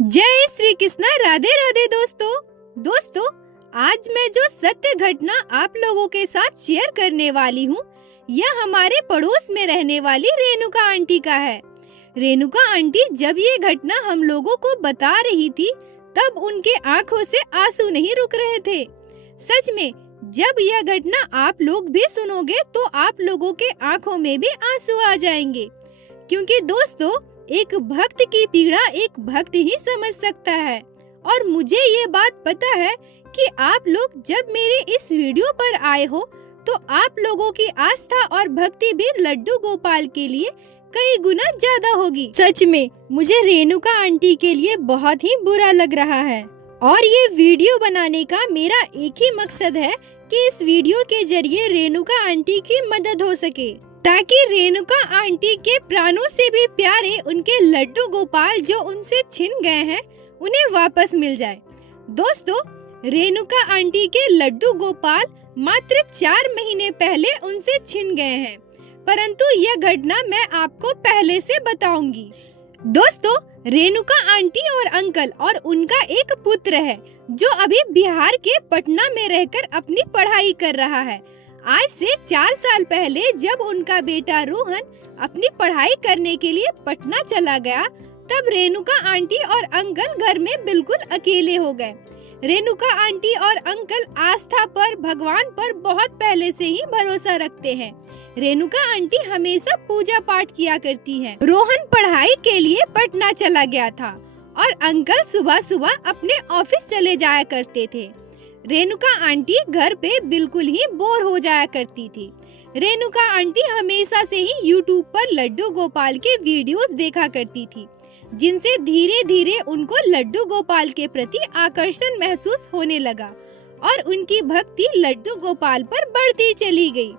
जय श्री कृष्णा। राधे राधे दोस्तों, आज मैं जो सत्य घटना आप लोगों के साथ शेयर करने वाली हूँ यह हमारे पड़ोस में रहने वाली रेणुका आंटी का है। रेणुका आंटी जब ये घटना हम लोगों को बता रही थी तब उनके आंखों से आंसू नहीं रुक रहे थे। सच में जब यह घटना आप लोग भी सुनोगे तो आप लोगों के आंखों में भी आंसू आ जाएंगे, क्योंकि दोस्तों एक भक्त की पीड़ा एक भक्त ही समझ सकता है। और मुझे ये बात पता है कि आप लोग जब मेरे इस वीडियो पर आए हो तो आप लोगों की आस्था और भक्ति भी लड्डू गोपाल के लिए कई गुना ज्यादा होगी। सच में मुझे रेणुका आंटी के लिए बहुत ही बुरा लग रहा है और ये वीडियो बनाने का मेरा एक ही मकसद है कि इस वीडियो के जरिए रेणुका आंटी की मदद हो सके, ताकि रेणुका आंटी के प्राणों से भी प्यारे उनके लड्डू गोपाल जो उनसे छिन गए हैं उन्हें वापस मिल जाए। दोस्तों रेणुका आंटी के लड्डू गोपाल मात्र 4 महीने पहले उनसे छिन गए हैं, परंतु यह घटना मैं आपको पहले से बताऊंगी। दोस्तों रेणुका आंटी और अंकल और उनका एक पुत्र है जो अभी बिहार के पटना में रहकर अपनी पढ़ाई कर रहा है। आज से 4 साल पहले जब उनका बेटा रोहन अपनी पढ़ाई करने के लिए पटना चला गया तब रेणुका आंटी और अंकल घर में बिल्कुल अकेले हो गए। रेणुका आंटी और अंकल आस्था पर, भगवान पर बहुत पहले से ही भरोसा रखते हैं। रेणुका आंटी हमेशा पूजा पाठ किया करती हैं। रोहन पढ़ाई के लिए पटना चला गया था और अंकल सुबह सुबह अपने ऑफिस चले जाया करते थे। रेणुका आंटी घर पे बिल्कुल ही बोर हो जाया करती थी। रेणुका आंटी हमेशा से ही यूट्यूब पर लड्डू गोपाल के वीडियोस देखा करती थी, जिनसे धीरे धीरे उनको लड्डू गोपाल के प्रति आकर्षण महसूस होने लगा और उनकी भक्ति लड्डू गोपाल पर बढ़ती चली गई।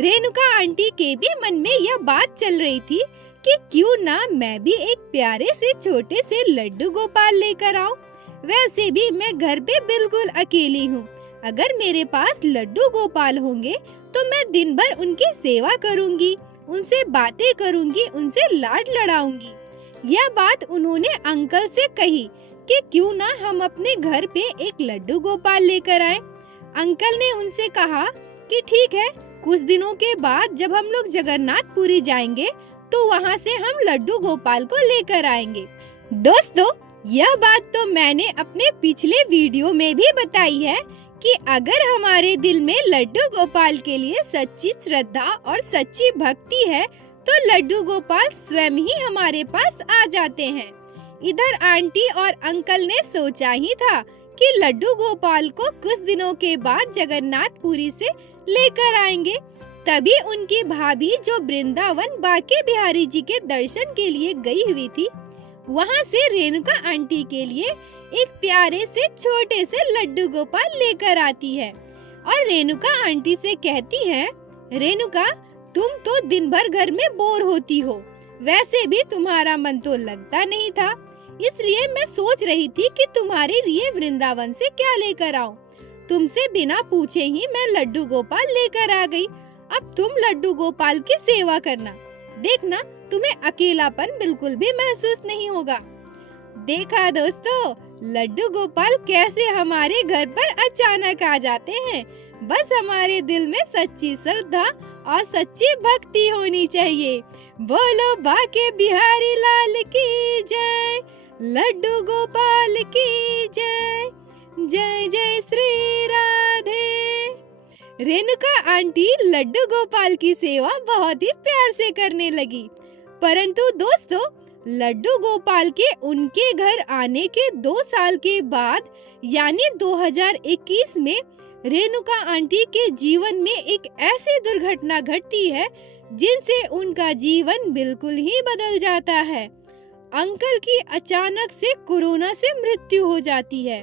रेणुका आंटी के भी मन में यह बात चल रही थी कि क्यों ना मैं भी एक प्यारे से छोटे से लड्डू गोपाल लेकर आऊं। वैसे भी मैं घर पे बिल्कुल अकेली हूँ। अगर मेरे पास लड्डू गोपाल होंगे तो मैं दिन भर उनकी सेवा करूँगी, उनसे बातें करूँगी, उनसे लाड लड़ाऊंगी। यह बात उन्होंने अंकल से कही कि क्यों ना हम अपने घर पे एक लड्डू गोपाल लेकर आएं। अंकल ने उनसे कहा कि ठीक है, कुछ दिनों के बाद जब हम लोग जगन्नाथपुरी जाएंगे तो वहाँ से हम लड्डू गोपाल को लेकर आएंगे। दोस्तों यह बात तो मैंने अपने पिछले वीडियो में भी बताई है कि अगर हमारे दिल में लड्डू गोपाल के लिए सच्ची श्रद्धा और सच्ची भक्ति है तो लड्डू गोपाल स्वयं ही हमारे पास आ जाते हैं। इधर आंटी और अंकल ने सोचा ही था कि लड्डू गोपाल को कुछ दिनों के बाद जगन्नाथपुरी से लेकर आएंगे। तभी उनकी भाभी जो वृंदावन बांके बिहारी जी के दर्शन के लिए गई हुई थी, वहाँ से रेणुका आंटी के लिए एक प्यारे से छोटे से लड्डू गोपाल लेकर आती है और रेणुका आंटी से कहती है, रेणुका तुम तो दिन भर घर में बोर होती हो, वैसे भी तुम्हारा मन तो लगता नहीं था, इसलिए मैं सोच रही थी कि तुम्हारे लिए वृंदावन से क्या लेकर आऊं। तुमसे बिना पूछे ही मैं लड्डू गोपाल लेकर आ गई। अब तुम लड्डू गोपाल की सेवा करना, देखना तुम्हें अकेलापन बिल्कुल भी महसूस नहीं होगा। देखा दोस्तों लड्डू गोपाल कैसे हमारे घर पर अचानक आ जाते हैं। बस हमारे दिल में सच्ची श्रद्धा और सच्ची भक्ति होनी चाहिए। बोलो बाके बिहारी लाल की जय, लड्डू गोपाल की जय, जय जय श्री राधे। रेणुका आंटी लड्डू गोपाल की सेवा बहुत ही प्यार से करने लगी, परंतु दोस्तों लड्डू गोपाल के उनके घर आने के 2 साल के बाद यानी 2021 में रेणुका आंटी के जीवन में एक ऐसी दुर्घटना घटती है जिनसे उनका जीवन बिल्कुल ही बदल जाता है। अंकल की अचानक से कोरोना से मृत्यु हो जाती है।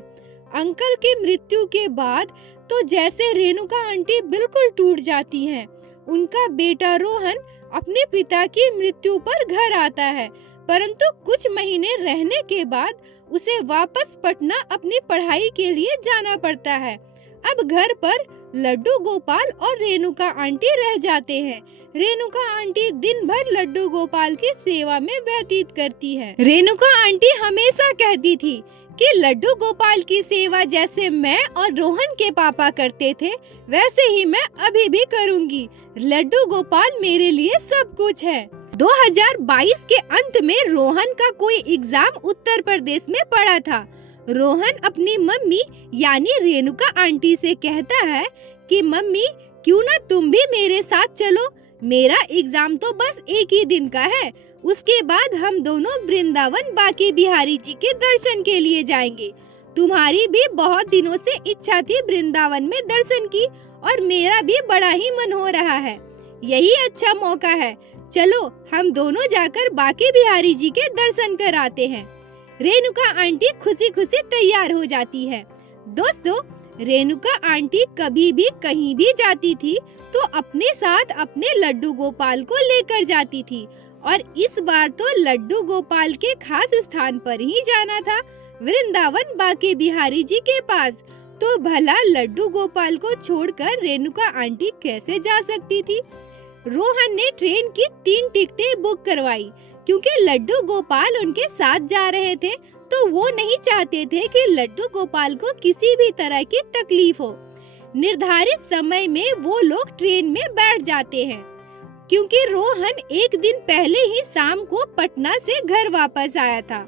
अंकल की मृत्यु के बाद तो जैसे रेणुका आंटी बिल्कुल टूट जाती हैं। उनका बेटा रोहन अपने पिता की मृत्यु पर घर आता है, परंतु कुछ महीने रहने के बाद उसे वापस पटना अपनी पढ़ाई के लिए जाना पड़ता है। अब घर पर लड्डू गोपाल और रेणुका आंटी रह जाते हैं। रेणुका आंटी दिन भर लड्डू गोपाल की सेवा में व्यतीत करती है। रेणुका आंटी हमेशा कहती थी कि लड्डू गोपाल की सेवा जैसे मैं और रोहन के पापा करते थे वैसे ही मैं अभी भी करूंगी। लड्डू गोपाल मेरे लिए सब कुछ है। 2022 के अंत में रोहन का कोई एग्जाम उत्तर प्रदेश में पड़ा था। रोहन अपनी मम्मी यानी रेणुका आंटी से कहता है कि मम्मी क्यों ना तुम भी मेरे साथ चलो, मेरा एग्जाम तो बस एक ही दिन का है, उसके बाद हम दोनों वृंदावन बांके बिहारी जी के दर्शन के लिए जाएंगे। तुम्हारी भी बहुत दिनों से इच्छा थी वृंदावन में दर्शन की और मेरा भी बड़ा ही मन हो रहा है, यही अच्छा मौका है, चलो हम दोनों जाकर बांके बिहारी जी के दर्शन कराते हैं। रेणुका आंटी खुशी खुशी तैयार हो जाती है। दोस्तों, रेणुका आंटी कभी भी कहीं भी जाती थी तो अपने साथ अपने लड्डू गोपाल को लेकर जाती थी और इस बार तो लड्डू गोपाल के खास स्थान पर ही जाना था, वृंदावन बांके बिहारी जी के पास। तो भला लड्डू गोपाल को छोड़कर रेणुका आंटी कैसे जा सकती थी। रोहन ने ट्रेन की 3 टिकटें बुक करवाई क्योंकि लड्डू गोपाल उनके साथ जा रहे थे, तो वो नहीं चाहते थे कि लड्डू गोपाल को किसी भी तरह की तकलीफ हो। निर्धारित समय में वो लोग ट्रेन में बैठ जाते हैं क्योंकि रोहन एक दिन पहले ही शाम को पटना से घर वापस आया था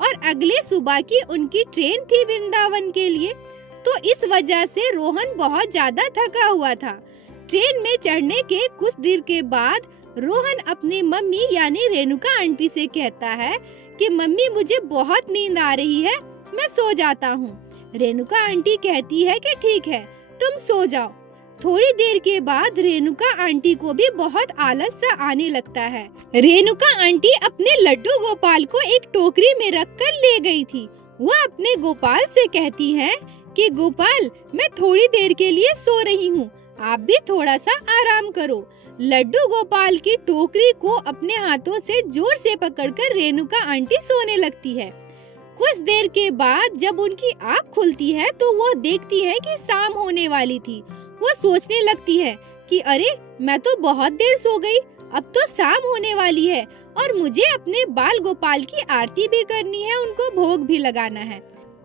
और अगले सुबह की उनकी ट्रेन थी वृंदावन के लिए, तो इस वजह से रोहन बहुत ज्यादा थका हुआ था। ट्रेन में चढ़ने के कुछ देर के बाद रोहन अपनी मम्मी यानी रेणुका आंटी से कहता है कि मम्मी मुझे बहुत नींद आ रही है, मैं सो जाता हूँ। रेणुका आंटी कहती है कि ठीक है, तुम सो जाओ। थोड़ी देर के बाद रेणुका आंटी को भी बहुत आलस सा आने लगता है। रेणुका आंटी अपने लड्डू गोपाल को एक टोकरी में रखकर ले गई थी। वह अपने गोपाल से कहती है कि गोपाल, मैं थोड़ी देर के लिए सो रही हूँ, आप भी थोड़ा सा आराम करो। लड्डू गोपाल की टोकरी को अपने हाथों से जोर से पकड़कर रेणुका आंटी सोने लगती है। कुछ देर के बाद जब उनकी आँख खुलती है तो वो देखती है कि शाम होने वाली थी। वो सोचने लगती है कि अरे, मैं तो बहुत देर सो गई, अब तो शाम होने वाली है और मुझे अपने बाल गोपाल की आरती भी करनी है, उनको भोग भी लगाना है।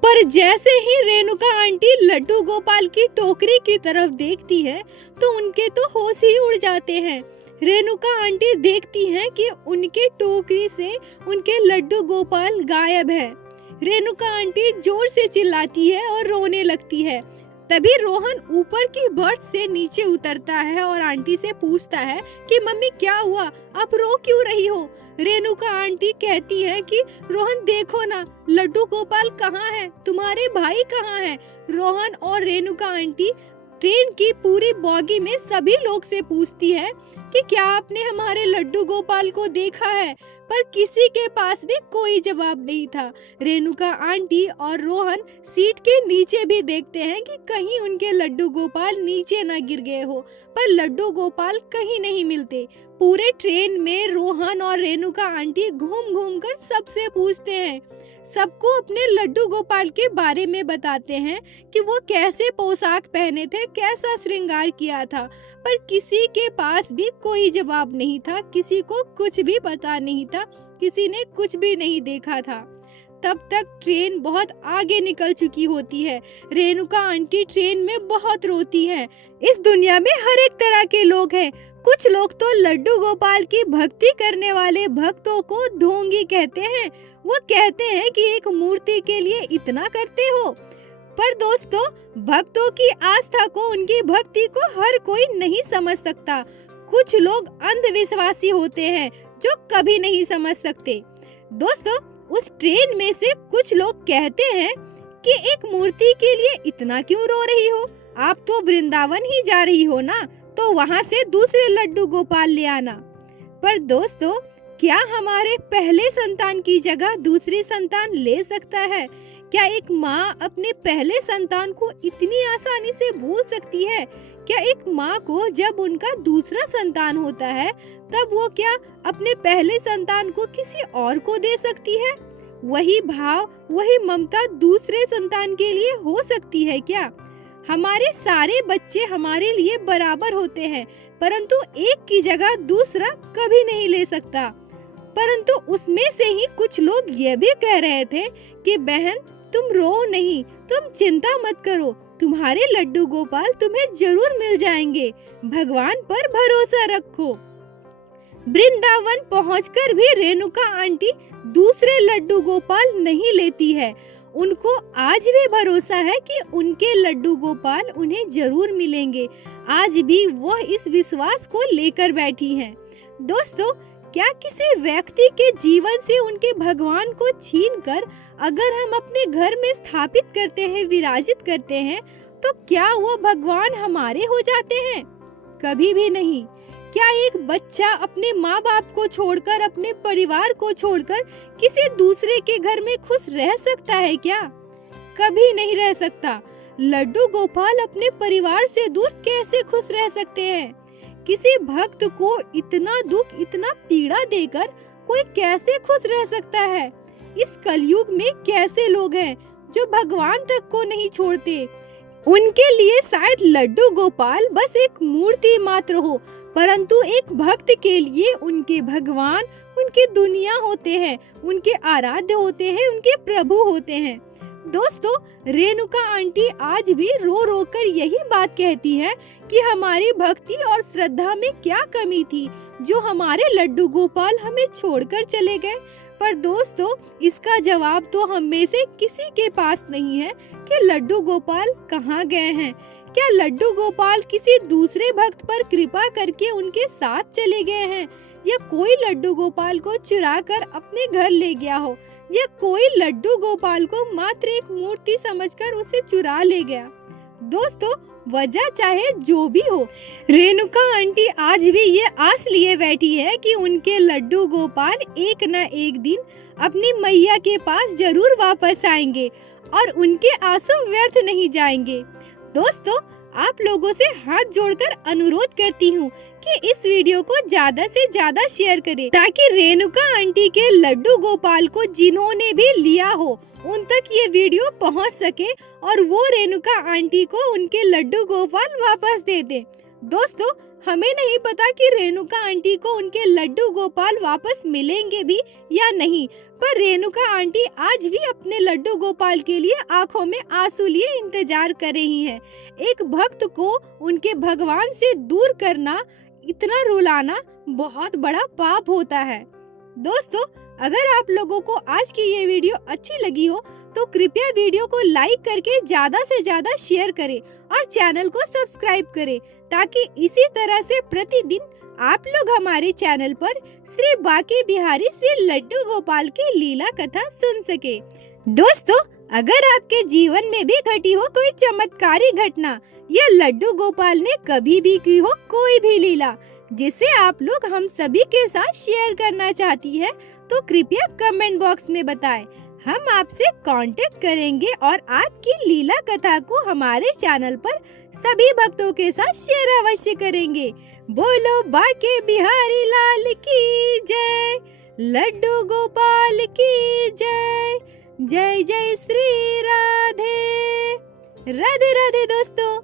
पर जैसे ही रेणुका आंटी लड्डू गोपाल की टोकरी की तरफ देखती है तो उनके तो होश ही उड़ जाते हैं। रेणुका आंटी देखती हैं कि उनके टोकरी से उनके लड्डू गोपाल गायब है। रेणुका आंटी जोर से चिल्लाती है और रोने लगती है। तभी रोहन ऊपर की बर्थ से नीचे उतरता है और आंटी से पूछता है कि मम्मी क्या हुआ, आप रो क्यों रही हो। रेणुका आंटी कहती है कि रोहन देखो ना, लड्डू गोपाल कहाँ है, तुम्हारे भाई कहाँ है। रोहन और रेणुका आंटी ट्रेन की पूरी बॉगी में सभी लोग से पूछती है कि क्या आपने हमारे लड्डू गोपाल को देखा है, पर किसी के पास भी कोई जवाब नहीं था। रेणुका आंटी और रोहन सीट के नीचे भी देखते हैं कि कहीं उनके लड्डू गोपाल नीचे ना गिर गए हो, पर लड्डू गोपाल कहीं नहीं मिलते। पूरे ट्रेन में रोहन और रेणुका आंटी घूम घूम कर सबसे पूछते हैं, सबको अपने लड्डू गोपाल के बारे में बताते हैं कि वो कैसे पोशाक पहने थे, कैसा श्रृंगार किया था, पर किसी के पास भी कोई जवाब नहीं था, किसी को कुछ भी पता नहीं था, किसी ने कुछ भी नहीं देखा था। तब तक ट्रेन बहुत आगे निकल चुकी होती है। रेणुका आंटी ट्रेन में बहुत रोती है। इस दुनिया में हर एक तरह के लोग हैं। कुछ लोग तो लड्डू गोपाल की भक्ति करने वाले भक्तों को ढोंगी कहते हैं। वो कहते हैं कि एक मूर्ति के लिए इतना करते हो। पर दोस्तों, भक्तों की आस्था को, उनकी भक्ति को हर कोई नहीं समझ सकता। कुछ लोग अंधविश्वासी होते हैं जो कभी नहीं समझ सकते। दोस्तों, उस ट्रेन में से कुछ लोग कहते हैं कि एक मूर्ति के लिए इतना क्यों रो रही हो, आप तो वृंदावन ही जा रही हो ना, तो वहाँ से दूसरे लड्डू गोपाल ले आना। पर दोस्तों, क्या हमारे पहले संतान की जगह दूसरी संतान ले सकता है? क्या एक माँ अपने पहले संतान को इतनी आसानी से भूल सकती है? क्या एक माँ को जब उनका दूसरा संतान होता है तब वो क्या अपने पहले संतान को किसी और को दे सकती है? वही भाव, वही ममता दूसरे संतान के लिए हो सकती है क्या? हमारे सारे बच्चे हमारे लिए बराबर होते हैं, परंतु एक की जगह दूसरा कभी नहीं ले सकता। परंतु उसमें से ही कुछ लोग ये भी कह रहे थे कि बहन तुम रो नहीं, तुम चिंता मत करो, तुम्हारे लड्डू गोपाल तुम्हें जरूर मिल जाएंगे, भगवान पर भरोसा रखो। वृंदावन पहुंचकर भी रेणुका आंटी दूसरे लड्डू गोपाल नहीं लेती है। उनको आज भी भरोसा है कि उनके लड्डू गोपाल उन्हें जरूर मिलेंगे। आज भी वह इस विश्वास को लेकर बैठी हैं। दोस्तों, क्या किसी व्यक्ति के जीवन से उनके भगवान को छीनकर अगर हम अपने घर में स्थापित करते हैं, विराजित करते हैं, तो क्या वो भगवान हमारे हो जाते हैं? कभी भी नहीं। क्या एक बच्चा अपने माँ बाप को छोड़कर, अपने परिवार को छोड़कर किसी दूसरे के घर में खुश रह सकता है क्या? कभी नहीं रह सकता। लड्डू गोपाल अपने परिवार से दूर कैसे खुश रह सकते हैं? किसी भक्त को इतना दुख, इतना पीड़ा देकर कोई कैसे खुश रह सकता है? इस कलयुग में कैसे लोग हैं जो भगवान तक को नहीं छोड़ते? उनके लिए शायद लड्डू गोपाल बस एक मूर्ति मात्र हो, परंतु एक भक्त के लिए उनके भगवान, उनकी दुनिया होते हैं, उनके आराध्य होते हैं, उनके प्रभु होते हैं। दोस्तों, रेणुका आंटी आज भी रो रो कर यही बात कहती है कि हमारी भक्ति और श्रद्धा में क्या कमी थी जो हमारे लड्डू गोपाल हमें छोड़कर चले गए। पर दोस्तों, इसका जवाब तो हम में से किसी के पास नहीं है कि लड्डू गोपाल कहाँ गए हैं। क्या लड्डू गोपाल किसी दूसरे भक्त पर कृपा करके उनके साथ चले गए हैं, या कोई लड्डू गोपाल को चुरा कर अपने घर ले गया हो, या कोई लड्डू गोपाल को मात्र एक मूर्ति समझकर उसे चुरा ले गया? दोस्तों, वजह चाहे जो भी हो, रेणुका आंटी आज भी ये आस लिए बैठी है कि उनके लड्डू गोपाल एक न एक दिन अपनी मैया के पास जरूर वापस आएंगे और उनके आंसू व्यर्थ नहीं जाएंगे। दोस्तों, आप लोगों से हाथ जोड़कर अनुरोध करती हूँ कि इस वीडियो को ज्यादा से ज्यादा शेयर करें, ताकि रेणुका आंटी के लड्डू गोपाल को जिन्होंने भी लिया हो उन तक ये वीडियो पहुँच सके और वो रेणुका आंटी को उनके लड्डू गोपाल वापस दे दे। दोस्तों, हमें नहीं पता कि रेणुका आंटी को उनके लड्डू गोपाल वापस मिलेंगे भी या नहीं, पर रेणुका आंटी आज भी अपने लड्डू गोपाल के लिए आंखों में आंसू लिए इंतजार कर रही हैं। एक भक्त को उनके भगवान से दूर करना, इतना रुलाना बहुत बड़ा पाप होता है। दोस्तों, अगर आप लोगों को आज की ये वीडियो अच्छी लगी हो तो कृपया वीडियो को लाइक करके ज्यादा से ज्यादा शेयर करें और चैनल को सब्सक्राइब करें, ताकि इसी तरह से प्रतिदिन आप लोग हमारे चैनल पर श्री बांके बिहारी श्री लड्डू गोपाल की लीला कथा सुन सके। दोस्तों, अगर आपके जीवन में भी घटी हो कोई चमत्कारी घटना या लड्डू गोपाल ने कभी भी की हो कोई भी लीला जिसे आप लोग हम सभी के साथ शेयर करना चाहती है, तो कृपया कमेंट बॉक्स में बताएं। हम आपसे कांटेक्ट करेंगे और आपकी लीला कथा को हमारे चैनल पर सभी भक्तों के साथ शेयर अवश्य करेंगे। बोलो बांके बिहारी लाल की जय, लड्डू गोपाल की जय। जय जय श्री राधे। राधे राधे दोस्तों।